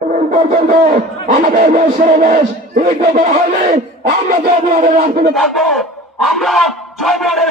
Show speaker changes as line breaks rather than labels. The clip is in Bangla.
পর্যন্ত আমাদের দেশ বিঘ্ন করা হয়নি। আমরা জয়পুরের রাজনীতি থাকব। আমরা জয়পুরের